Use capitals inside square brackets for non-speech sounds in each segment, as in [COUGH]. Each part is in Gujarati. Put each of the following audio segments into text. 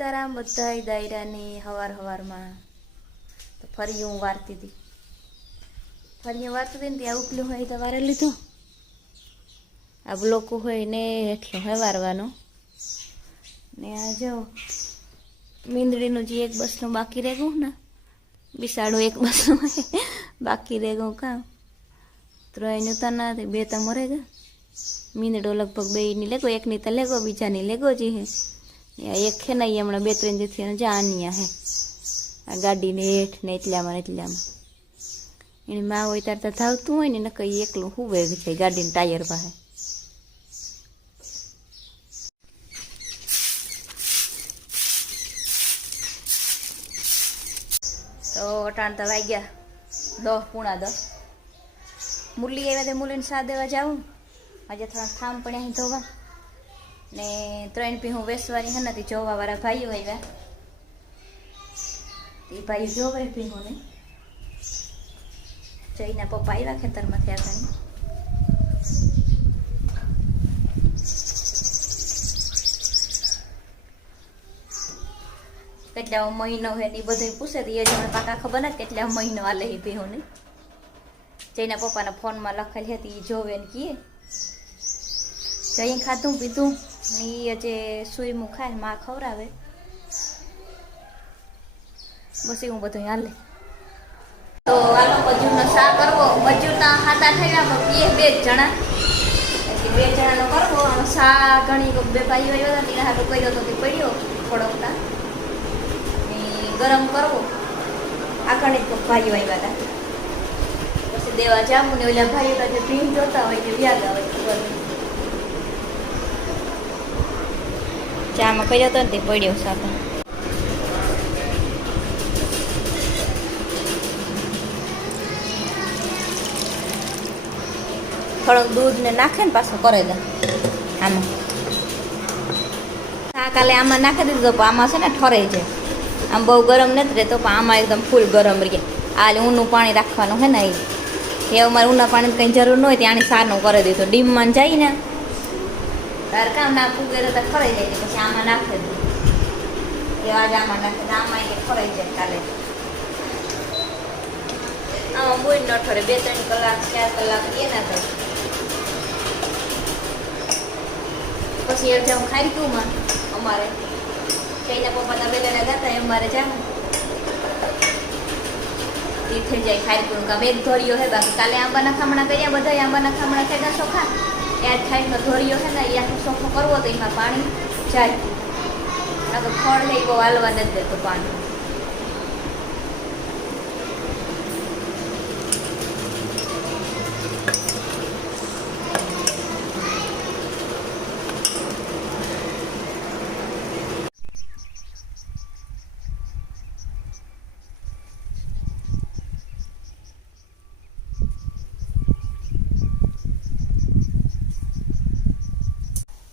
સીતારામ બધાય દાયરાની હવાર હવારમાં તો ફરી હું વારતી હતી. ફરી હું વારતી હતી ને ત્યાં ઉપલું હોય તો વારે લીધું. આ બ્લોકું હોય ને એટલો હોય વારવાનો. ને આ જો મીંદડીનું જે એક બસનું બાકી રહે ગયું ને બિસાડું એક બસનું બાકી રહે ગયું કામ ત્રણ તો ના બે તો મરે ગયા મીંદડો લગભગ બે ની લેગો, એકની તો લેગો, બીજાની લેગો જી હે. એક છે ને ઈ હમણાં બે ત્રણ દિવસથી આનિયા હે. આ ગાડીને હેઠ ને એટલામાં ને એટલામાં. એની માં હોય ત્યારે તો ધાવતું હોય ને એને કંઈ એકલું હુવે છે ગાડીના ટાયર પાસે. તો અટાણ તો વાગ્યા દસ પૂણા દસ મુરલી આવ્યા તે મુરલીને સા દેવા જાઉં. આજે થોડા થામ પણ અહીં ધોવા. ને ત્રણ પી હું વેસવાની હે નથી જોવા વાળા ભાઈઓ આવ્યા. એ ભાઈ જોવે ભીહું ને જઈના પપ્પા આવ્યા ખેતરમાંથી આગળ. કેટલા મહિનો હે ને બધું પૂછે, તો એ જ મને પાકા ખબર નથી કેટલા મહિનો આલે એ ભીહું ને જઈના પપ્પાના ફોનમાં લખેલી હતી એ જોવે ને કીએ જઈ ખાધું, પીધું. ને એ જે સુઈમું ખાયમાં ખવડાવે. બસ એવું બધું હાલે. તો આનો મજૂરનો શા કરવો. મજૂરના હાથા થયેલા પણ બે બે જણા. એટલે બે જણાનો કરવો. આનો શા ઘણી બે ભાઈઓ આવ્યા હતા, તેના હાથો કર્યો તો તે પડ્યો ને ગરમ કરવો. આ ઘણી કોક ભાઈઓ આવ્યા હતા. પછી દેવા જામુ ને ઓલા ભાઈઓ ભીમ જોતા હોય કે વ્યાગા હોય, ખબર નહીં ચામાં કર્યો તો ને તે પડ્યો સાથે થોડુંક દૂધ ને નાખે ને પાછો કરે દે. આમાં. કાલે આમાં નાખી દીધું તો આમાં છે ને ઠરે છે આમ બહુ ગરમ નથી રહેતો, પણ આમાં એકદમ ફૂલ ગરમ રહે. આ ઊનું પાણી રાખવાનું હે ને એ અમારે ઊના પાણી કંઈ જરૂર ન હોય, ત્યાં સારનું કરી દીધું. ડીમમાં જાય ને કામ નાખવું પૂગેરે તો ખરાઈ જાય પછી આમાં નાખે એવા જ આમાં નાખે આમાં એ ખરાઈ જાય કાલે આમાં બોઈ ન ઠરે બે ત્રણ કલાક ચાર કલાક એ ના થાય પછી એ જાઉં ખાઈ ગયું માં અમારે કઈના પપ્પાના બેલાના ગાતા એમ અમારે જામ એ થઈ જાય ખાઈ ગયું કામ એક ધોરિયો હે બાકી કાલે આંબાના ખામણા કર્યા બધા આંબાના ખામણા કર્યા ચોખા એ ખાઈને ધોરિયો છે ને એ આખો ચોખ્ખો કરવો તો એમાં પાણી જાય. તો ફળ એ બહુ હાલવા નથી દેતો પાણી.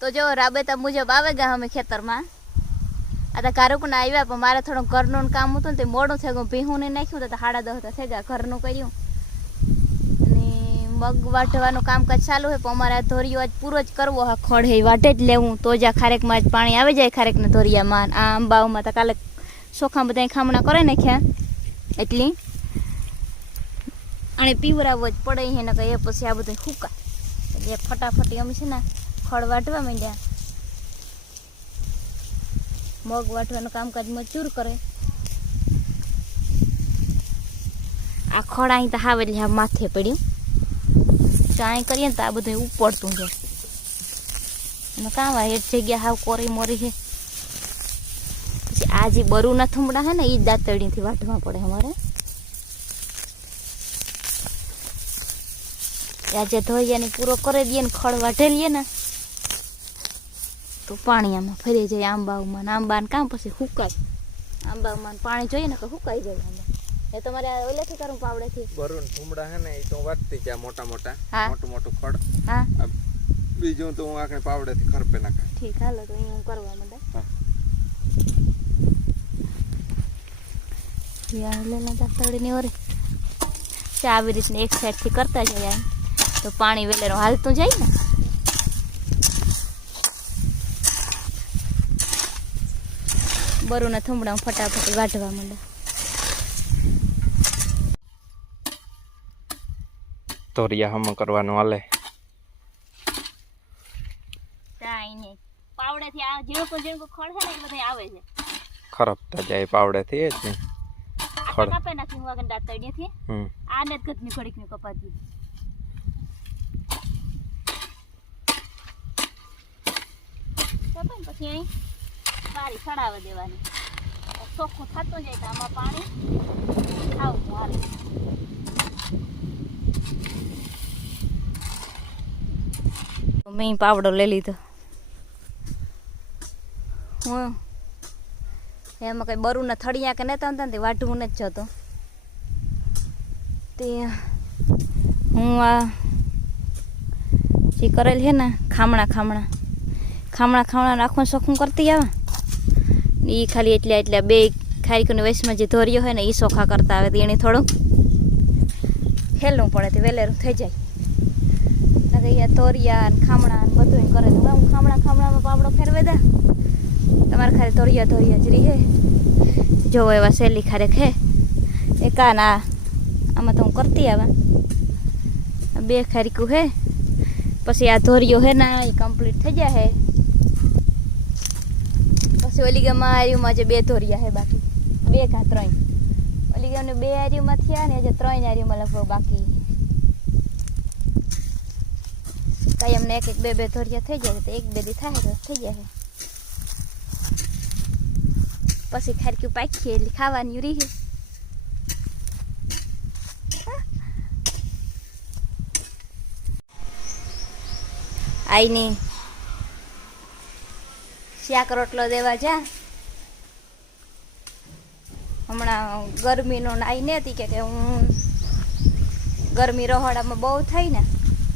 તો જો, રાબેતા મુજબ આવે ગયા અમે ખેતરમાં. આ તો કારુકના આવ્યા, પણ મારે થોડું ઘરનું કામ હતું ને તે મોડું થઈ ગયું ભીહું ને નાખ્યું તો હાડા દસ તો થઈ ગયા, ઘરનું કર્યું. અને મગ વાઢવાનું કામકાજ ચાલુ હોય, પણ અમારે આ ધોરિયો આજ પૂરો જ કરવો હા ખડ હે વાટે જ લેવું. તો જ આ ખારેકમાં જ પાણી આવી જાય ખારેકના ધોરિયામાં. આ આંબાઓમાં તો કાલે ચોખા બધા ખામણા કરે નાખ્યા, એટલી. અને પીવરાવો જ પડે હે ને એ પછી આ બધું હુકા એટલે ફટાફટી અમે છે ને ખડ વાટવા માંડ્યા. મગ વાટવાનું કામકાજ મજૂર કરે. આ ખડ અહીં તો હાવે આ માથે પડ્યું. ચાય કરીએ ને તો આ બધું ઉપડતું છે અને કામ આ એક જગ્યા હાવ કોરી મોરી છે. પછી આ જે બરુના થુમડા છે ને એ દાંતળીથી વાટવા પડે અમારે. આજે ધોઈયાને પૂરો કરી દઈએ ને ખડ વાઢેલીએ ને. તો પાણી આમાં ફરી જાય આંબાઓમાં ને આંબા ને કામ પછી હુકાય. આંબાઓમાં પાણી જોઈએ ને કે હુકાઈ જાય આંબા. એ તમારે આ ઓલેથી કરું પાવડેથી? બરુન ભૂમડા હે ને એ તો વાટતી જાય મોટા મોટા. મોટું મોટું ખડ. હા. બીજું તો હું આખે પાવડેથી ખરપે નાખે. ઠીક હાલો તો હું કરવા માંડે. હા. લેલા દાંતડીની ઓરે ચા આવી રીતને એક સાઈડથી કરતા જાય તો પાણી વેલેનું હાલતું જાય ને બરુના થુમડા ફટાફટ વાઢવા માંડ્યા તોરિયા હમ કરવાનું હાલે. કાંઈ નહીં. પાવડેથી આ ખડ છે ને એ બધા આવે છે. ખરપતા જાય પાવડેથી એ જ ને. ખડ. કાપે નાખી હું આગળ દાંતડીએથી આને જ ગતની ઘડીકની કપાતી. પછી અહીં. પારી સડાવી દેવાની. ચોખ્ખું થતું જાય તો આમાં પાણી આવું હાલે. મેં પાવડો લઈ લીધો. હું? એમાં કઈ બરુના થળિયા કે નતા હતા ને તે વાઢવું નથી જતો. તે હું આ જે કરેલ છે ને ખામણા ખામણા. ખામણા ખામણા આખું સોખું કરતી આવે? ને એ ખાલી એટલે એટલે બે ખારીકોની વયસમાં જે ધોર્યો હોય ને એ સોખા કરતા આવે એને થોડું હેલવું પડે તે વેલેરું થઈ જાય. અહીંયા તોરિયા ને ખામણા ને બધું કરે તો હું ખામણા ખામણામાં પાપડો ફેરવે દે? તમારે ખાલી તોરિયા તોરિયા જ રીહે. જોવો એવા સહેલી ખારેક હે. એ કા ના, આમાં તો હું કરતી આવા. બે ખારીકું હે. પછી આ ધોરિયો હે ના એ કમ્પ્લીટ થઈ જાય હે. પછી ઓલી ગામમાં આર્યુમાં બે ધોરિયા હે બાકી. બે કા ત્રણ. ઓલી ગામને બે આર્યુમાં થયા ને આજે ત્રણ આર્યુમાં લગભગ બાકી. કાંઈ અમને એક એક બે બે ધોરિયા થઈ જાય તો એક બે દી થાય તો થઈ જાય પછી ખારક્યું પાકીએ એટલે ખાવાની રહી આઈની શાક રોટલો દેવા જા. હમણાં ગરમીનો નાઈ ને હતી કે હું ગરમી રહોડામાં બહુ થઈ ને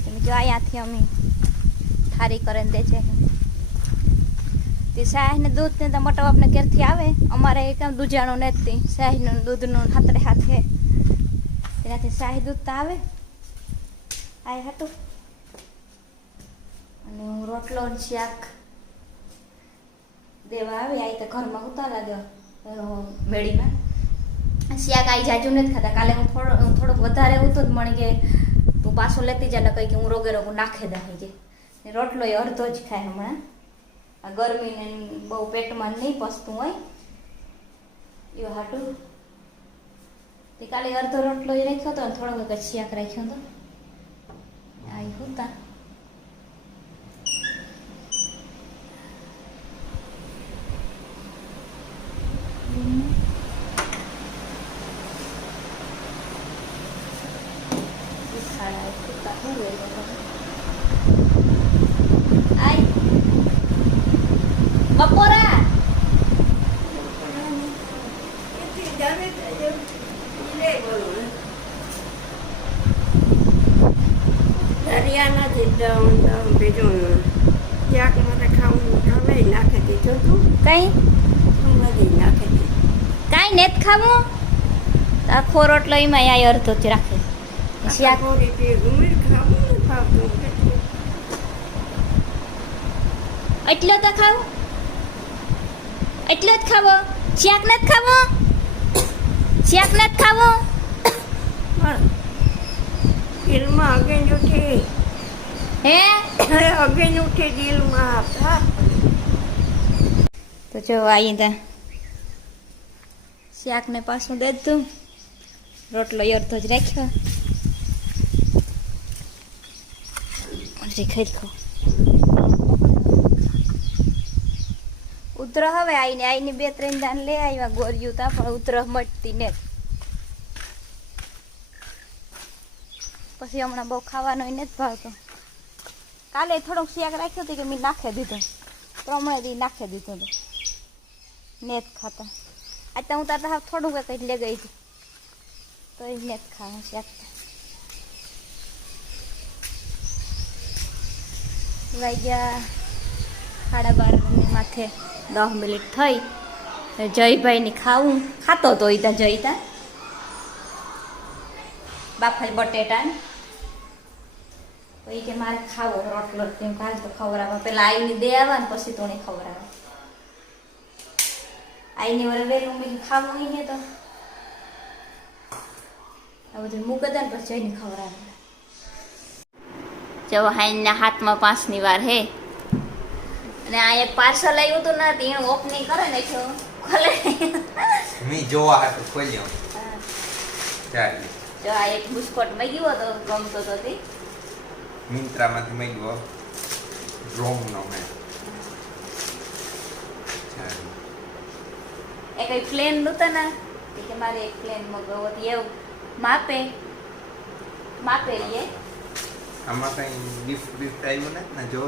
મેં અહીંયાથી અમે થારી કરીને દે છે. તે શાહને દૂધ ને મોટા બાપને ઘેરથી આવે, અમારે એકદમ દૂજાણું નથી શાહીનું દૂધનું હાથડે હાથે એનાથી શાહી દૂધ તો આવે. આ હતું અને હું રોટલો શાક દેવા આવી, આ તો ઘરમાં ઉતારા લાગ્યો મેળીમાં. શિયા આવી જાજુ નથી ખાતા કાલે હું થોડો થોડોક વધારે ઉતો જ મળી કે તું પાછો લેતી જા ને કે હું રોગે રોગું નાખે દાહી કે રોટલો એ અડધો જ ખાય હમણાં. આ ગરમીને બહુ પેટમાં નહીં પસતું હોય. એવું હાટું. તે કાલે અડધો રોટલો એ રાખ્યો હતો ને થોડોક શિયાક રાખ્યો હતો. આ હતા ખાડા હતા શું આય બપોરા દરિયાના બીજું ક્યાંક મને ખાવું કઈ બધી નાખી દીધું કાંઈ નેત ખાવું આખો રોટલો એમાં આ અડધો જ રાખે એટલો તો ખાવું એટલો જ ખાવો શાક નથી ખાવો શાક નથી ખાવો? દિલમાં અગેન ઉઠી. હે? અગેન ઉઠી દિલમાં તો જો આવી તા શાકને પાછું દે તું. રોટલો અડધો જ રાખ્યો. હજી ખાઈ ખો ઉતરો હવે, આઈને આઈને બે, ત્રણ દાન લે આવ્યા ગોરિયું તા પણ ઉતરો મટતી ને. પછી હમણાં બહુ ખાવાનો નથી ભાવતો. કાલે થોડોક શિયાક રાખ્યો હતો કે મેં નાખી દીધો. તો હમણાં દી નાખી દીધો હતું નેત ખાતા. આજ તો હું તાર હાવ થોડું કંઈક લે ગઈ હતી. તો એ નેત ખાવા શિયાક વાગ્યા સાડા બારની માથે દસ મિનિટ થઈ. જયભાઈની ખાવું. ખાતો હતો ઈ ત્યાં બાફાઈ બટેટા પછી કે મારે ખાવો રોટલો તેમ કાલ તો ખવડાવવા પેલા આવીને દે આવવા ને પછી તો ખવડાવવા આઈની વરે વેલું બીજું ખાવું ને તો. આ બધું મૂકે દે ને પછી જઈને ખવડાવે જો હાઈના હાથમાં પાંચની વાર હે. અને આ એક પાર્સલ આવ્યું હતું ને તો ઓપનિંગ કરે ને છો ખોલે. મી જોવા હાટું ખોલ્યો. ચાલ જો આ એક બિસ્કોટ મગ્યો હતો ગમતો તો તે. મિંત્રામાંથી મેં રોમનો મેં. ચાલી એ એક પ્લેન નહોતા ને? કે મારે એક પ્લેન મગાવો તો એવું. માપે. માપે લઈએ આમાં કઈ ગિફ્ટ ગિફ્ટ આવ્યું ને ને જો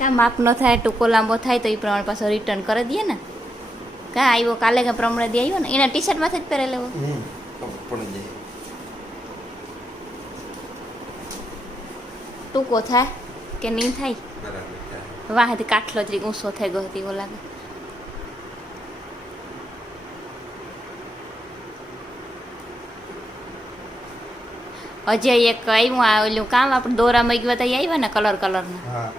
કા માપ ન થાય ટૂંકો લાંબો થાય તો એ પ્રમાણે પાછો રિટર્ન કરી દઈએ ને કા આવ્યો કાલે કાં પ્રમાણે દે આવ્યો ને એના ટી શર્ટમાંથી જ પહેરેલો લેવો ટૂંકો થાય કે નહીં થાય વાહ કાટલો જ ઊંચો થઈ ગયો હતી એવું હજી એક આવ્યું આ ઓલું કામ આપણે દોરા મગ્યું હતા આવ્યા ને કલર કલરના હા.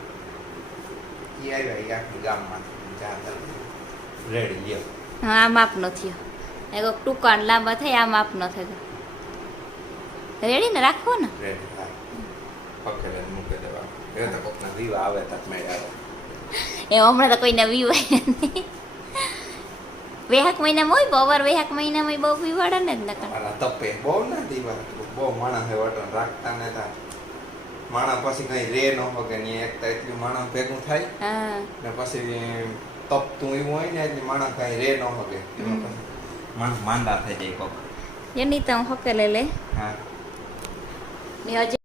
ઈ આવ્યા આખી ગામમાં. રેડ યે હા આ માપ ન થયો. એક ટૂંકા ને લાંબા થાય આ માપ ન થયો. રેડી ને રાખવો ને? રેડ હા. પકડે મૂકી દેવા એ તો કોકના દીવા આવે તો મેળ આવે. [LAUGHS] એ હમણાં તો કોઈને વિવાય નહીં. વેહાક મહિનામાં હોય બવાર વેહાક મહિનામાં બહુ વિવાડે ને જ નકર. મારા તપે બહુ ના દીવા બહુ માણસ હે વટન રાખતા ને તા. માણસ પછી કઈ રે ન હોગે ને એક તો એટલું માણસ ભેગું થાય હા. ને પછી તપતું એવું હોય ને એટલે માણસ કઈ રે ન હોગે માણસ માંદા થઈ જાય કોક. એની તો હકે લે લે. હા. ને